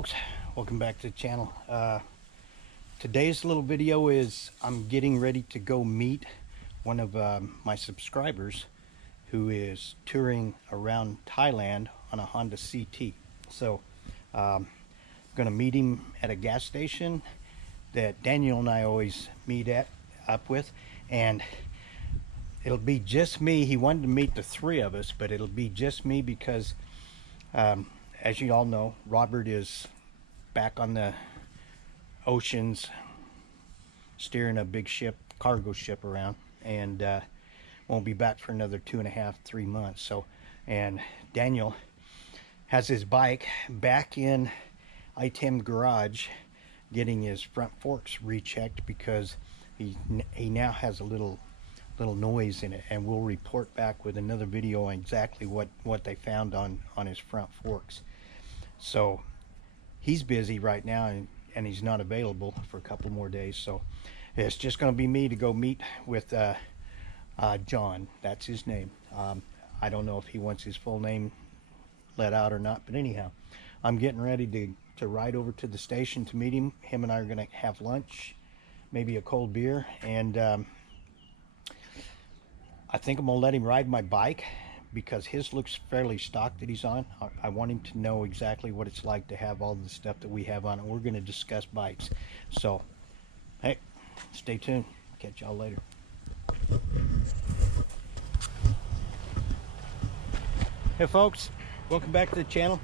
Folks, welcome back to the channel. Today's little video is I'm getting ready to go meet one of my subscribers who is touring around Thailand on a Honda CT. So I'm gonna meet him at a gas station that Daniel and I always meet up with, and it'll be just me. He wanted to meet the three of us, but it'll be just me because as you all know, Robert is back on the oceans steering a big ship, cargo ship around, and won't be back for another 2.5-3 months. So, and Daniel has his bike back in item garage getting his front forks rechecked because he now has a little noise in it, and we'll report back with another video on exactly what they found on his front forks. So he's busy right now, and he's not available for a couple more days, so it's just going to be me to go meet with John. That's his name. I don't know if he wants his full name let out or not, but anyhow, I'm getting ready to ride over to the station to meet him. Him and I are going to have lunch, maybe a cold beer, and I think I'm gonna let him ride my bike because his looks fairly stock that he's on. I want him to know exactly what it's like to have all the stuff that we have on it. We're gonna discuss bikes. So, hey, stay tuned. Catch y'all later. Hey folks, welcome back to the channel.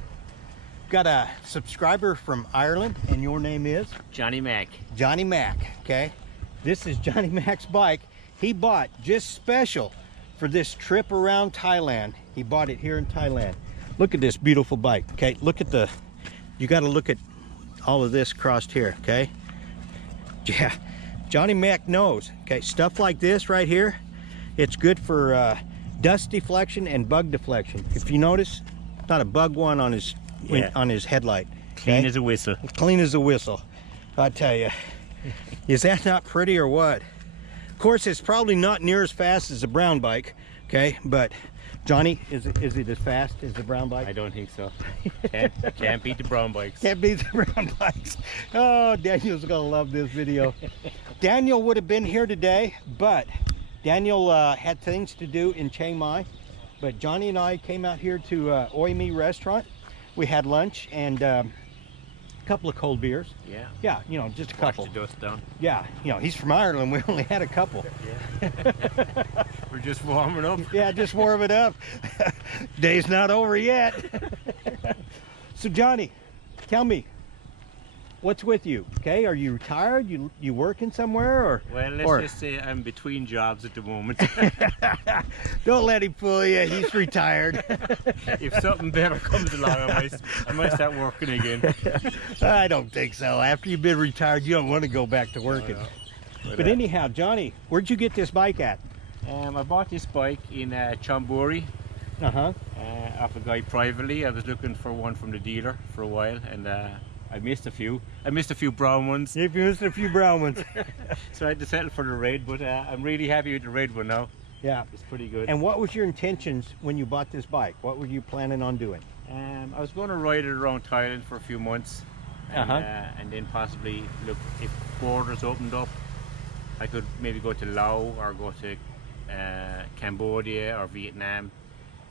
Got a subscriber from Ireland, and your name is? Johnny Mac. Johnny Mac, okay? This is Johnny Mac's bike. He bought just special for this trip around Thailand. He bought it here in Thailand. Look at this beautiful bike, okay? Look at you got to look at all of this crossed here, okay? Yeah, Johnny Mac knows, okay? Stuff like this right here, it's good for dust deflection and bug deflection. If you notice, not a bug one on his headlight. Clean okay? as a whistle. Clean as a whistle, I tell you. Is that not pretty or what? Of course, it's probably not near as fast as a brown bike, okay? But Johnny, is it as fast as the brown bike? I don't think so. Can't beat the brown bikes. Can't beat the brown bikes. Oh, Daniel's gonna love this video. Daniel would have been here today, but Daniel had things to do in Chiang Mai. But Johnny and I came out here to Oi Mi restaurant. We had lunch and a couple of cold beers. Yeah, you know, just a couple. Wash the dust down. Yeah, you know, he's from Ireland. We only had a couple. Yeah. We're just warming up. Yeah, just warm it up. Day's not over yet. So Johnny, tell me, what's with you? Okay, are you retired? You working somewhere, or? Well, let's just say I'm between jobs at the moment. Don't let him fool you. He's retired. If something better comes along, I might start working again. I don't think so. After you've been retired, you don't want to go back to working. But anyhow, Johnny, where'd you get this bike at? I bought this bike in Chonburi. Off a guy privately. I was looking for one from the dealer for a while, and I missed a few. I missed a few brown ones. You missed a few brown ones. So I had to settle for the red, but I'm really happy with the red one now. Yeah, it's pretty good. And what was your intentions when you bought this bike? What were you planning on doing? I was going to ride it around Thailand for a few months, and then possibly look if borders opened up. I could maybe go to Laos or go to Cambodia or Vietnam,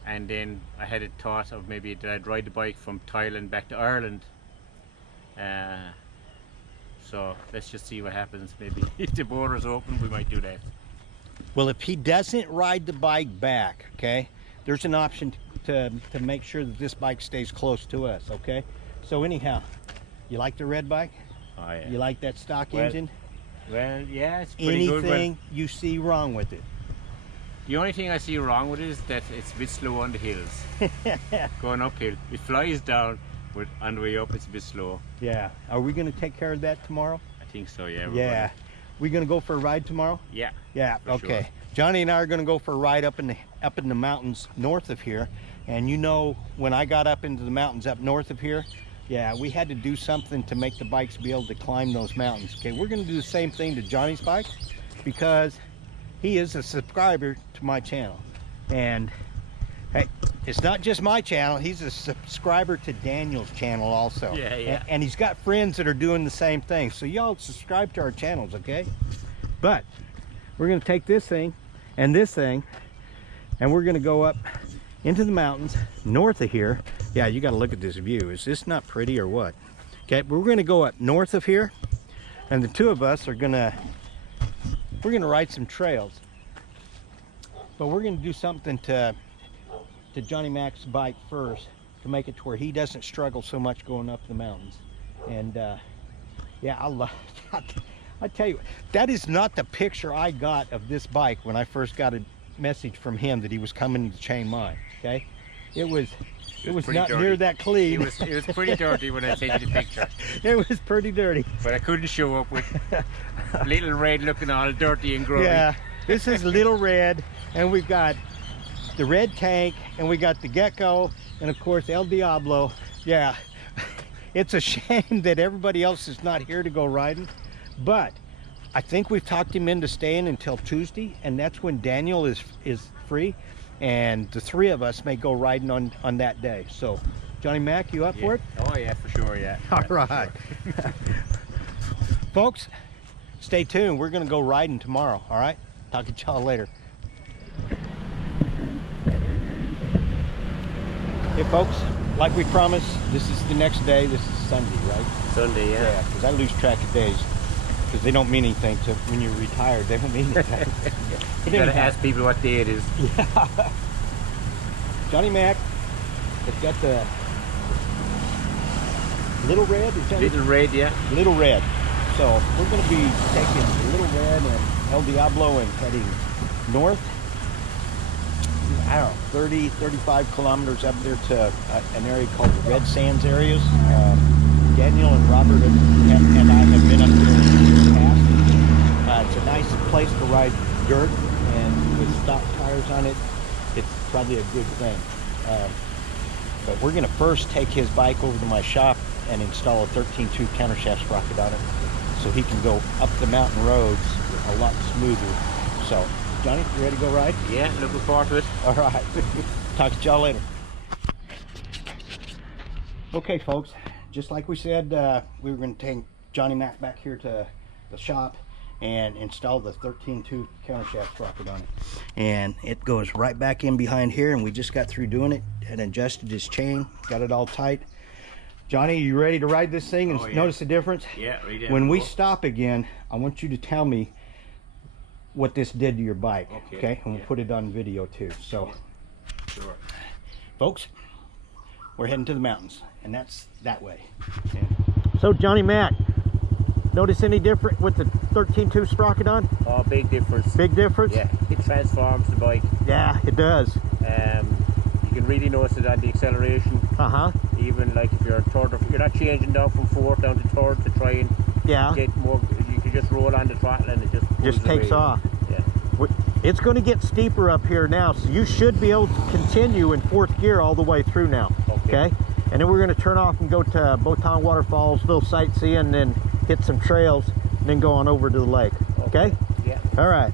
and then I had a thought of maybe that I'd ride the bike from Thailand back to Ireland. So let's just see what happens. Maybe if the borders open, we might do that. Well, if he doesn't ride the bike back, okay, there's an option to make sure that this bike stays close to us, okay? So anyhow, you like the red bike? Oh, yeah. You like that stock engine? Well, yeah, it's pretty good. Anything you see wrong with it? The only thing I see wrong with it is that it's a bit slow on the hills. Going uphill. It flies down, but on the way up it's a bit slow. Yeah. Are we going to take care of that tomorrow? I think so, yeah. Yeah. We going to go for a ride tomorrow? Yeah. Yeah, okay. Sure. Johnny and I are going to go for a ride up in the mountains north of here. And you know, when I got up into the mountains up north of here, yeah, we had to do something to make the bikes be able to climb those mountains. Okay, we're going to do the same thing to Johnny's bike because he is a subscriber to my channel. And hey, it's not just my channel. He's a subscriber to Daniel's channel also. Yeah, yeah. And he's got friends that are doing the same thing. So y'all subscribe to our channels, okay? But we're gonna take this thing and this thing, and we're gonna go up into the mountains north of here. Yeah, you gotta look at this view. Is this not pretty or what? Okay, we're gonna go up north of here, and the two of us are we're gonna ride some trails. But we're gonna do something to Johnny Mac's bike first to make it to where he doesn't struggle so much going up the mountains. And yeah, I tell you, that is not the picture I got of this bike when I first got a message from him that he was coming to Chiang Mai. Okay, it was not dirty. near that clean. It was pretty dirty when I sent you the picture. It was pretty dirty. But I couldn't show up with Little Red looking all dirty and grubby. Yeah, this is Little Red, and we've got the red tank, and we got the Gecko, and of course El Diablo. Yeah, it's a shame that everybody else is not here to go riding, but I think we've talked him into staying until Tuesday, and that's when Daniel is free, and the three of us may go riding on that day. So Johnny Mac, you up for it? Oh yeah, for sure, yeah. All right. Sure. Folks, stay tuned. We're gonna go riding tomorrow. All right, talk to y'all later. Hey folks, like we promised, this is the next day. This is Sunday, right? Sunday, yeah. Yeah, because I lose track of days, because they don't mean anything to when you're retired. They don't mean anything. You gotta ask people what day it is. Yeah. Johnny Mac has got the Little Red. Is that Little Red, yeah. Little Red. So we're going to be taking Little Red and El Diablo and heading north. I don't know, 30, 35 kilometers up there to an area called the Red Sands areas. Daniel and Robert and I have been up there in the past. It's a nice place to ride dirt, and with stock tires on it, it's probably a good thing. But we're going to first take his bike over to my shop and install a 13.2 countershaft sprocket on it, so he can go up the mountain roads a lot smoother. So, Johnny, you ready to go ride? Yeah, looking forward to it. All right. Talk to y'all later. Okay, folks, just like we said, we were going to take Johnny Mac back here to the shop and install the 13.2 countershaft sprocket on it. And it goes right back in behind here, and we just got through doing it and adjusted his chain, got it all tight. Johnny, you ready to ride this thing and notice the difference? Yeah, ready. When we stop again, I want you to tell me what this did to your bike. Okay? And we'll put it on video too. So, Sure. Folks, we're heading to the mountains, and that's that way. So, Johnny Mac, notice any different with the 13.2 sprocket on? Oh, big difference. Big difference? Yeah, it transforms the bike. Yeah, it does. You can really notice it on the acceleration. Even like if you're you're not changing down from fourth down to third to try and get more. You can just roll on the throttle and it just takes off. Yeah. It's going to get steeper up here now, so you should be able to continue in fourth gear all the way through now. Okay? And then we're going to turn off and go to Botan Waterfalls, little sightseeing, and then hit some trails, and then go on over to the lake. Okay? Yeah. All right.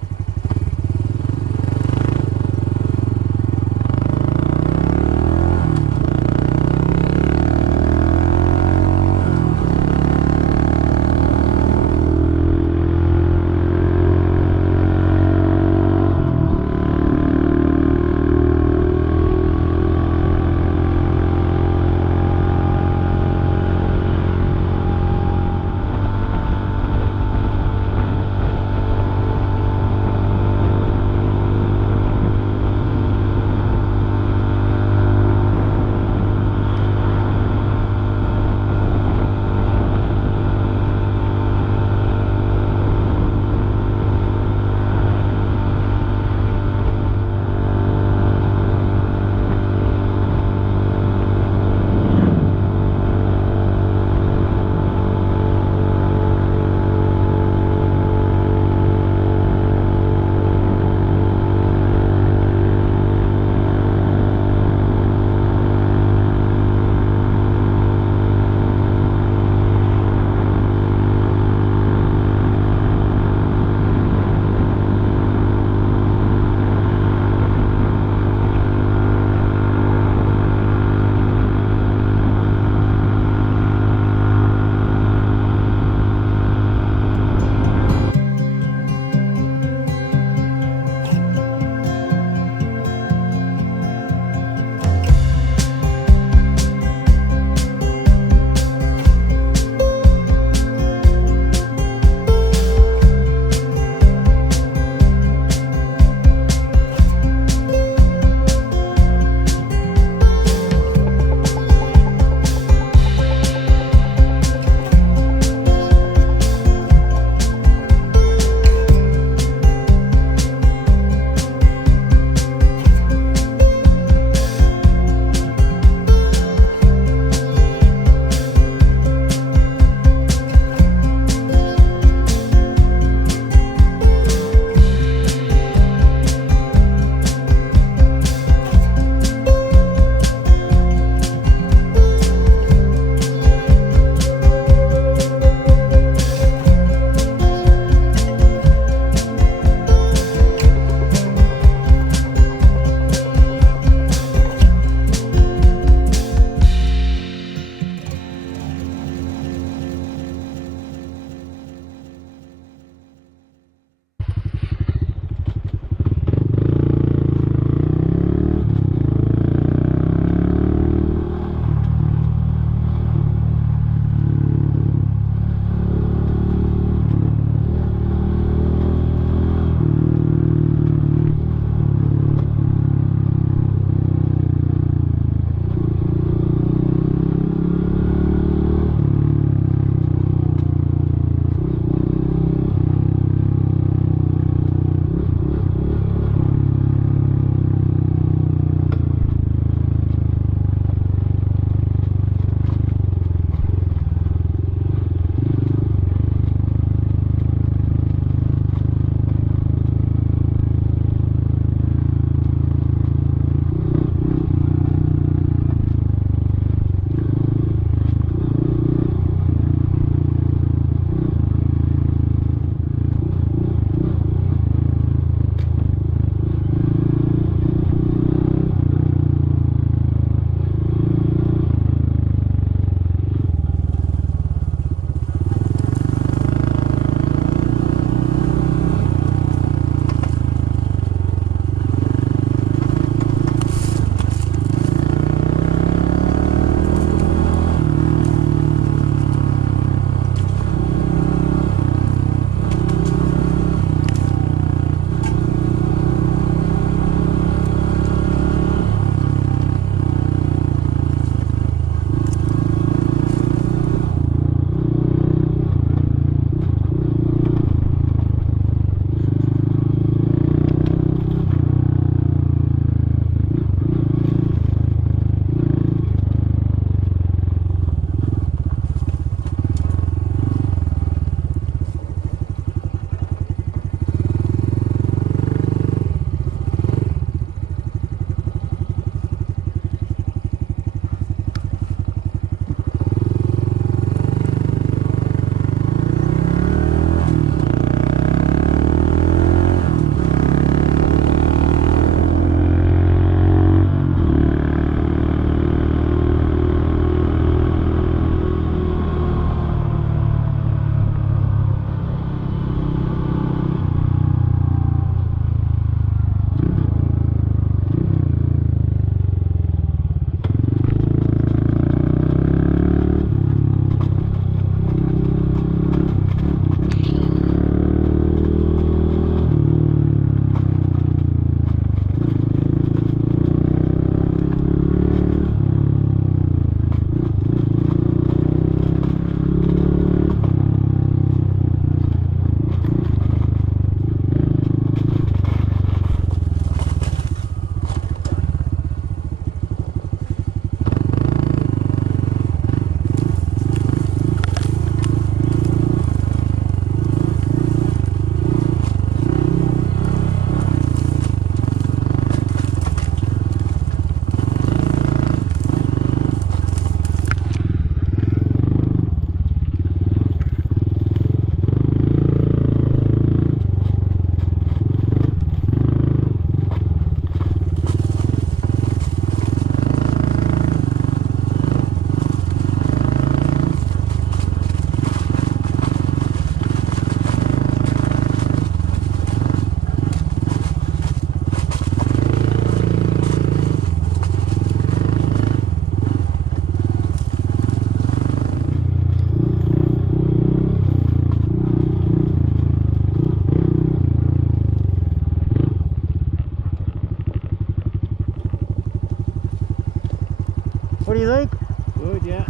What do you think? Good, yeah.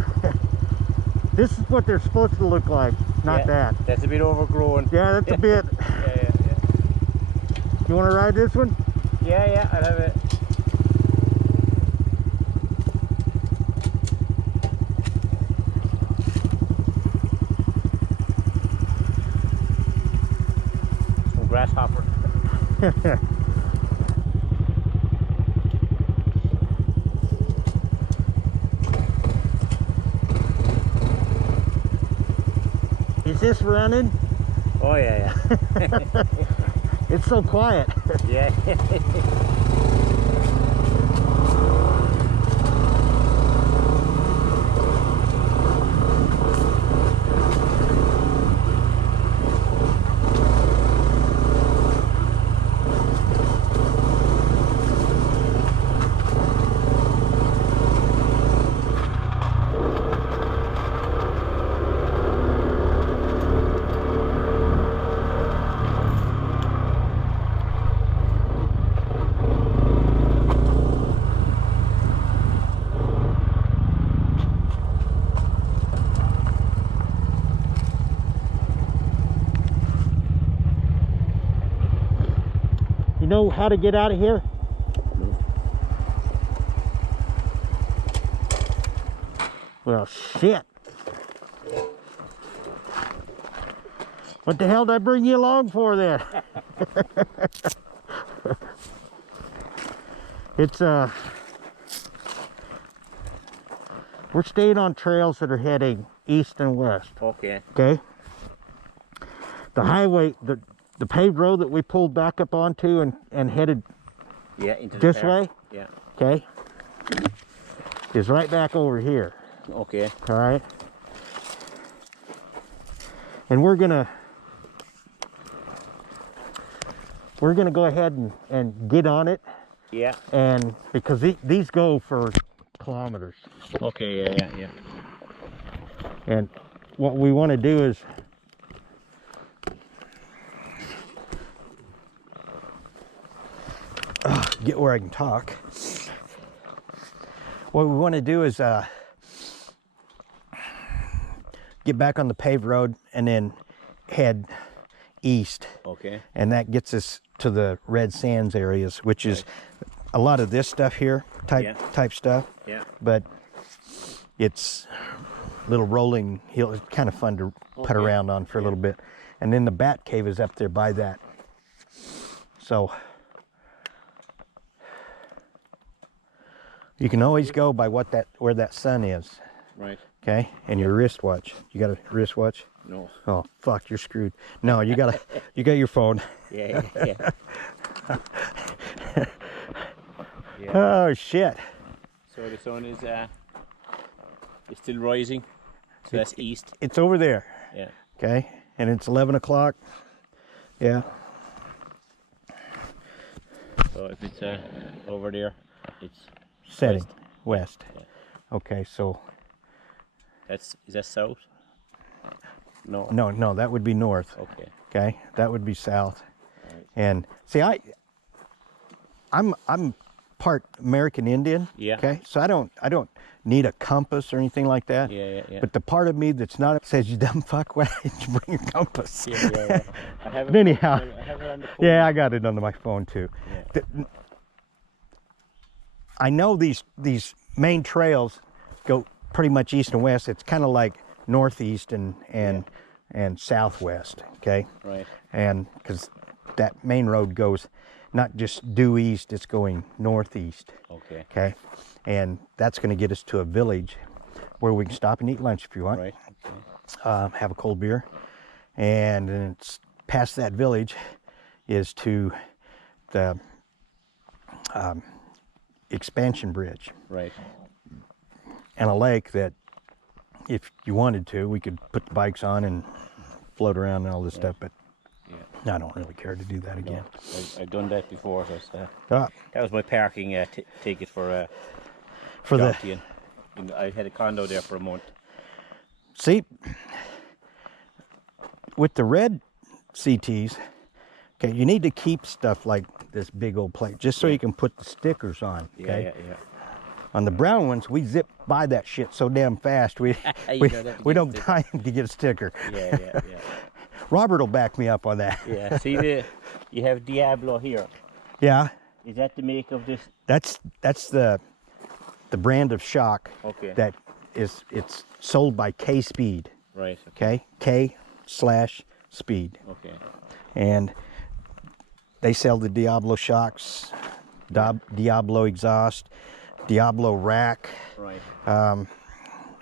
This is what they're supposed to look like, not that. That's a bit overgrown. Yeah, that's a bit. Yeah. You want to ride this one? Yeah, I'll have it. Some grasshopper. Is this running? Oh yeah. It's so quiet. Yeah. You know how to get out of here? Well, shit. What the hell did I bring you along for then? It's we're staying on trails that are heading east and west. Okay. Okay. The highway, the paved road that we pulled back up onto and headed Into this the way, Yeah. okay, is right back over here. Okay. All right. And we're gonna go ahead and get on it. Yeah. And because these go for kilometers. Okay. Yeah. And what we want to do is get where I can talk. What we want to do is get back on the paved road and then head east. Okay. And that gets us to the red sands areas, which is a lot of this stuff here, type stuff. Yeah. But it's little rolling hill. It's kind of fun to put around on for a little bit. And then the Bat Cave is up there by that. So you can always go by where that sun is. Right. Okay? And your wristwatch. You got a wristwatch? No. Oh fuck, you're screwed. No, you got your phone. Yeah. Oh shit. So the sun is still rising. So that's east. It's over there. Yeah. Okay? And it's 11 o'clock. Yeah. So if it's over there, it's Setting. West. Yeah. Okay, so is that south? No. no, that would be north. Okay. Okay? That would be south. Right. And see, I'm part American Indian. Yeah. Okay? So I don't need a compass or anything like that. Yeah. But the part of me that's not says, you dumb fuck, why didn't you bring your compass? Yeah. I have it. Anyhow. I have it on the phone. Yeah, I got it on my phone too. Yeah. I know these main trails go pretty much east and west. It's kind of like northeast and southwest, okay? Right. And because that main road goes not just due east, it's going northeast, Okay. okay? And that's going to get us to a village where we can stop and eat lunch if you want. Right. Have a cold beer. And then it's past that village is to the expansion bridge. Right. And a lake that, if you wanted to, we could put the bikes on and float around and all this stuff, but I don't really care to do that again. No, I've done that before. So Ah, that was my parking ticket for the Jonty, and I had a condo there for a month. see, with the red CTs, okay, you need to keep stuff like this big old plate just so you can put the stickers on. Okay, Yeah. On the brown ones, we zip by that shit so damn fast. We we don't time to get a sticker. Yeah. Robert will back me up on that. Yeah. See you have Diablo here. Yeah. Is that the make of this? That's the brand of shock. Okay. That it's sold by K Speed. Right. Okay. K/Speed. Okay. And they sell the Diablo shocks, Diablo exhaust, Diablo rack, Right.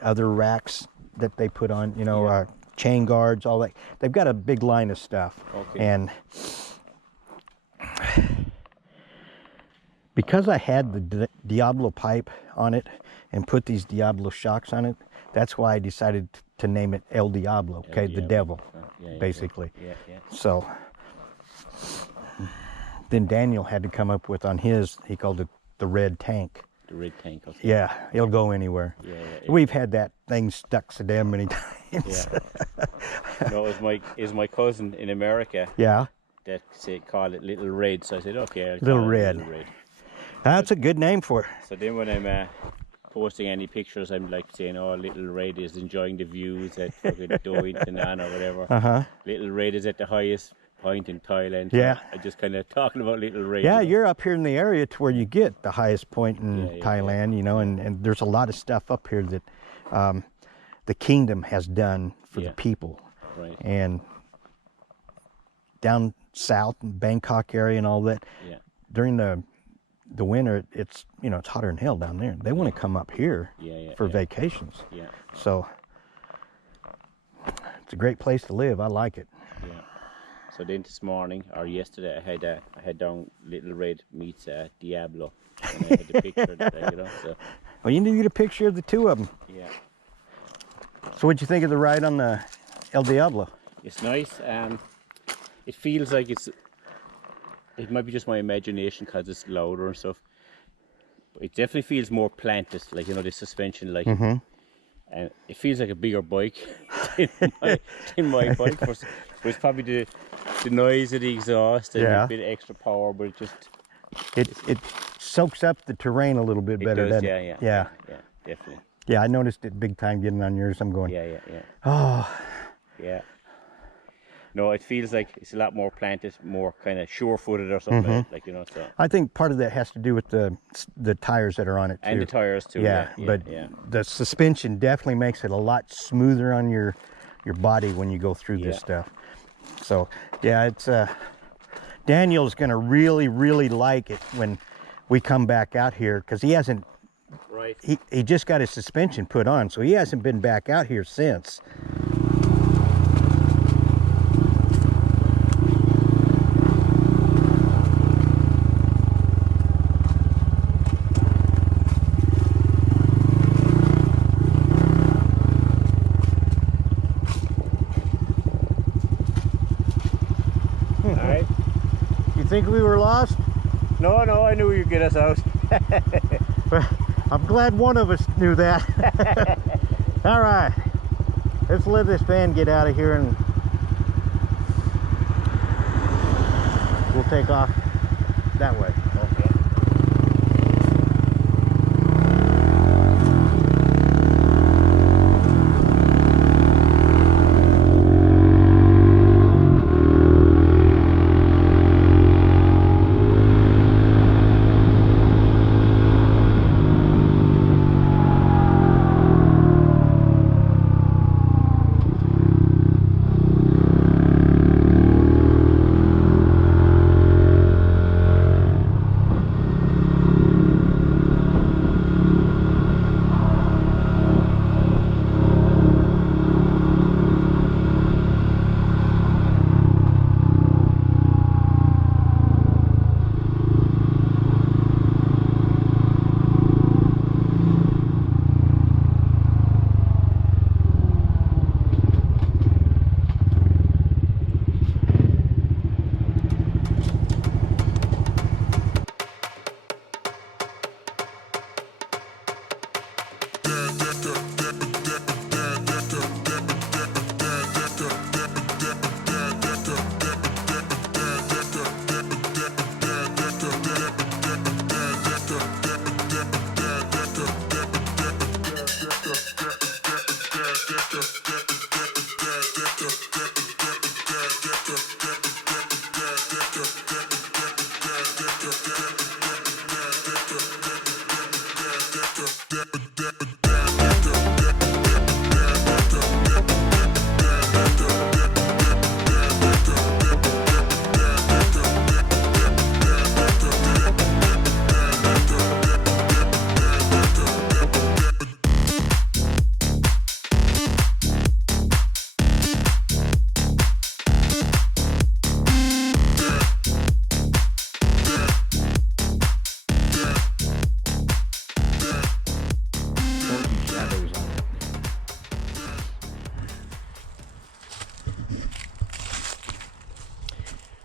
other racks that they put on, you know, chain guards, all that. They've got a big line of stuff. Okay. And because I had the Diablo pipe on it and put these Diablo shocks on it, that's why I decided to name it El Diablo, okay, the devil, basically. Yeah. So then Daniel had to come up with on his, he called it the red tank. The red tank. Okay. Yeah, it'll go anywhere. Yeah. We've had that thing stuck so damn many times. Yeah. No, it was my cousin in America Yeah, that called it Little Red. So I said, okay, I'll Little call it Red. Little Red. that's a good name for it. So then when I'm posting any pictures, I'm like saying, oh, Little Red is enjoying the views at fucking Dointanan or whatever. Little Red is at the highest point in Thailand. Yeah. So I just kind of talking about Little Red. Yeah, you know. you're up here in the area to where you get the highest point in Thailand, you know, and there's a lot of stuff up here that the kingdom has done for the people. Right. And down south in Bangkok area and all that, Yeah. during the winter, it's, you know, it's hotter than hell down there. They want to come up here for vacations. Yeah. So it's a great place to live. I like it. Yeah. So then this morning or yesterday, I had down Little Red meets Diablo, and I had the picture, you know. So Well, you need to get a picture of the two of them. yeah, So what'd you think of the ride on the El Diablo? it's nice. It feels like it might be just my imagination because it's louder and stuff. But it definitely feels more planted, like, you know, the suspension, like. And it feels like a bigger bike than my bike. But it's probably the noise of the exhaust and a bit of extra power, but It soaks up the terrain a little bit better, doesn't it? Yeah, definitely. Yeah, I noticed it big time getting on yours. I'm going, Yeah. oh, Yeah. No, it feels like it's a lot more planted, more kind of sure-footed or something, like, you know. So. I think part of that has to do with the tires that are on it too. And the tires too. Yeah, but the suspension definitely makes it a lot smoother on your body when you go through this stuff. So yeah, it's Daniel's gonna really like it when we come back out here, because he hasn't. Right. He just got his suspension put on, so he hasn't been back out here since. Think we were lost? No, I knew you'd get us out. I'm glad one of us knew that. All right, let's let this van get out of here and we'll take off that way. Okay.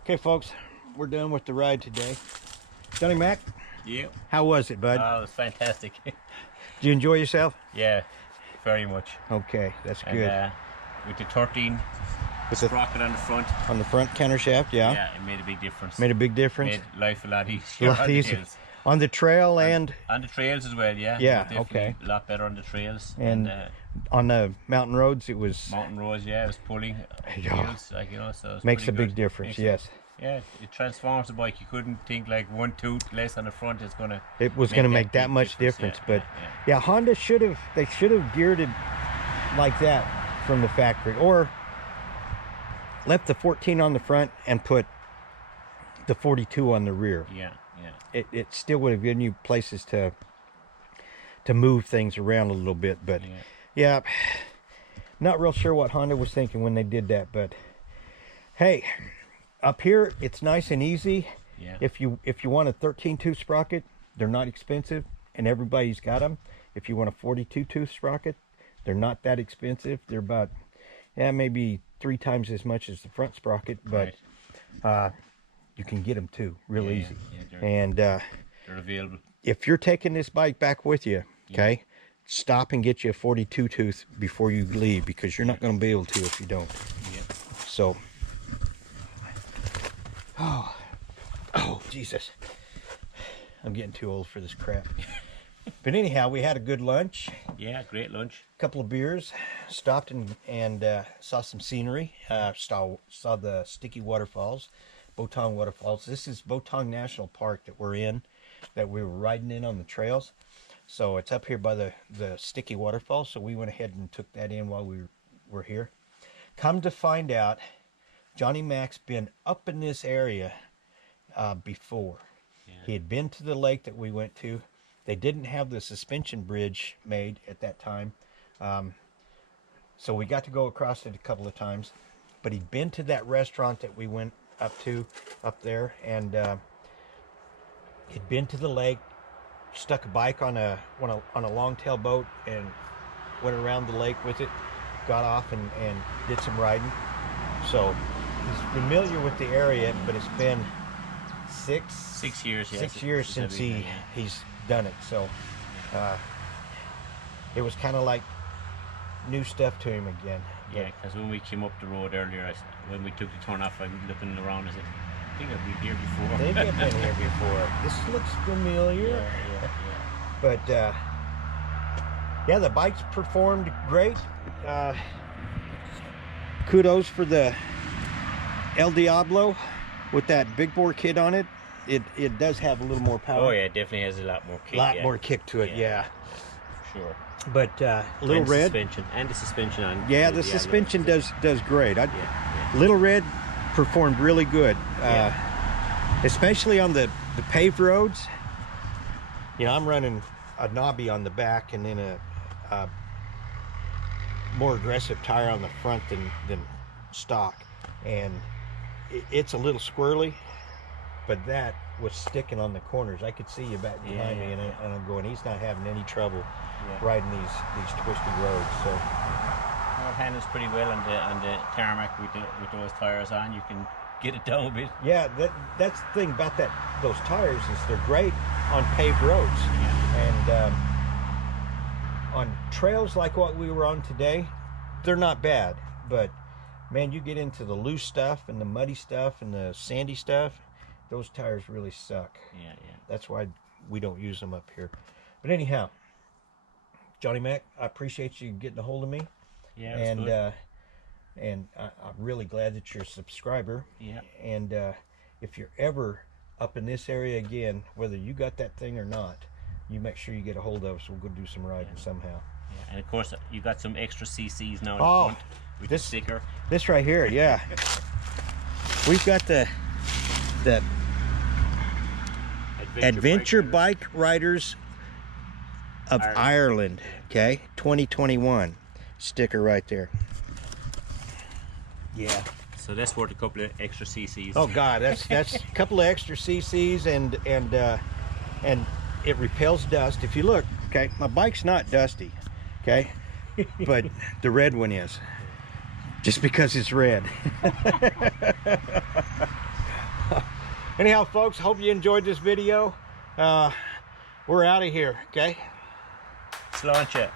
Okay, folks, we're done with the ride today. Johnny Mac, Yeah. how was it, bud? Oh, it was fantastic. Did you enjoy yourself? Yeah, very much. Okay, that's And, good. with the 13 With the, sprocket on the front, on the front counter shaft, yeah, yeah, it made a big difference. made a big difference. Made life a lot A easier. lot on the easier hills. on the trail and On the trails as well, yeah. Yeah, It was definitely okay. A lot better on the trails. And on the mountain roads. It was mountain roads, yeah, it was pulling Yeah. hills, like, you know, so it was makes a pretty big good. difference. Makes Yes, Yeah, it transforms the bike. You couldn't think like 1 tooth less on the front is gonna. it was going to make that big much difference. Yeah, But yeah, Honda should have. They should have geared it like that from the factory, or left the 14 on the front and put the 42 on the rear. yeah, yeah. It still would have given you places to move things around a little bit. But yeah, not real sure what Honda was thinking when they did that. But hey, up here it's nice and easy. Yeah. If you want a 13 tooth sprocket, they're not expensive, and everybody's got them. If you want a 42 tooth sprocket, they're not that expensive. They're about maybe 3 times as much as the front sprocket, but you can get them too real easy. Yeah, And they're available. if you're taking this bike back with you, okay, stop and get you a 42 tooth before you leave, because you're not going to be able to if you don't. Yeah. So, oh, Jesus. I'm getting too old for this crap. But anyhow, we had a good lunch. Yeah, great lunch. A couple of beers. Stopped and saw some scenery. Saw the Sticky Waterfalls, Botong Waterfalls. This is Botong National Park that we're in, that we were riding in on the trails. So it's up here by the Sticky Waterfalls. So we went ahead and took that in while we were here. Come to find out, Johnny Mac's been up in this area before. Yeah. He had been to the lake that we went to. They didn't have the suspension bridge made at that time. So we got to go across it a couple of times. But he'd been to that restaurant that we went up there, and he'd been to the lake, stuck a bike on a long-tail boat and went around the lake with it, got off and did some riding. So he's familiar with the area, but it's been 6 years. Yeah, 6 years since he's done it. So it was kind of like new stuff to him again. Yeah, because when we came up the road earlier, when we took the turn off, I'm looking around, I said, I think I've been here before. I think I've been here before. This looks familiar. Yeah. But yeah, the bike's performed great. Kudos for the El Diablo with that big bore kit on it. It does have a little more power. Oh yeah, it definitely has a lot more kick. More kick to it, yeah. Sure. But Little and Red, the suspension on. yeah, the suspension does great. Little Red performed really good, especially on the paved roads. You know, I'm running a knobby on the back and then a more aggressive tire on the front than stock, and it's a little squirrely, but that was sticking on the corners. I could see you back behind me, and I'm going, he's not having any trouble riding these twisted roads. So it handles pretty well on the tarmac with those tires on. You can get it down a bit. yeah, that's the thing about those tires is they're great on paved roads, and on trails like what we were on today, they're not bad. But man, you get into the loose stuff and the muddy stuff and the sandy stuff, those tires really suck. Yeah. That's why we don't use them up here. But anyhow, Johnny Mac, I appreciate you getting a hold of me. Yeah, and I'm really glad that you're a subscriber. Yeah. And if you're ever up in this area again, whether you got that thing or not, you make sure you get a hold of us. We'll go do some riding somehow. Yeah, and of course you got some extra CCs now in front with this the sticker. This right here, yeah. We've got the Adventure Bike Riders of Ireland, okay, 2021 sticker right there. Yeah. So that's worth a couple of extra CCs. Oh God, that's a couple of extra CCs, and it repels dust. If you look, okay, my bike's not dusty, okay, but the red one is, just because it's red. Anyhow, folks, hope you enjoyed this video. We're out of here, okay? Let's launch it.